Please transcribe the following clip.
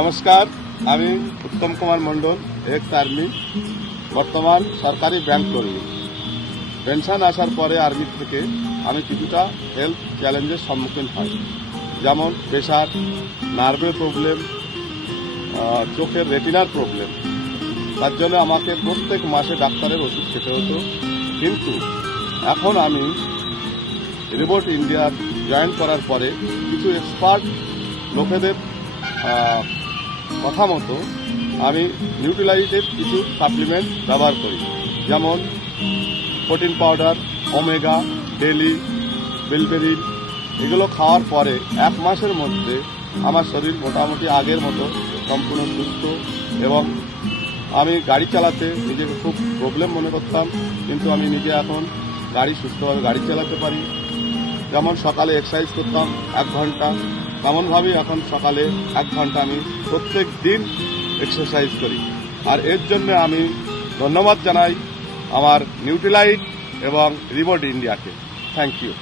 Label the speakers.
Speaker 1: নমস্কার, আমি Uttam Kumar Mondal ex army বর্তমান সরকারি ব্যাংক কর্মী। পেনশন আসার পরে আর্মি থেকে আমি কিছুটা হেলথ চ্যালেঞ্জের সম্মুখীন হই। যেমন প্রেশার নার্ভের প্রবলেম চোখের রেটিনার প্রবলেম তার জন্য আমাকে প্রত্যেক মাসে ডাক্তারের ওষুধ খেতে হতো। কিন্তু এখন আমি রিবোট ইন্ডিয়া জয়েন করার পরে কিছু এক্সপার্ট লোকেদের কথা মতো আমি নিউট্রিলাইজের কিছু সাপ্লিমেন্ট ব্যবহার করি। যেমন প্রোটিন পাউডার, ওমেগা, ডেলি বিলবেরিন এগুলো খাওয়ার পরে এক মাসের মধ্যে আমার শরীর মোটামুটি আগের মতো সম্পূর্ণ সুস্থ এবং আমি গাড়ি চালাতে নিজেকে খুব প্রবলেম মনে করতাম, কিন্তু আমি নিজে এখন গাড়ি সুস্থভাবে গাড়ি চালাতে পারি। যেমন সকালে এক্সারসাইজ করতাম এক ঘণ্টা তেমনভাবেই এখন সকালে এক ঘণ্টা আমি প্রত্যেক দিন এক্সারসাইজ করি। আর এর জন্য আমি ধন্যবাদ জানাই আমার নিউট্রিলাইট এবং রিবোর্ড ইন্ডিয়াকে থ্যাংক ইউ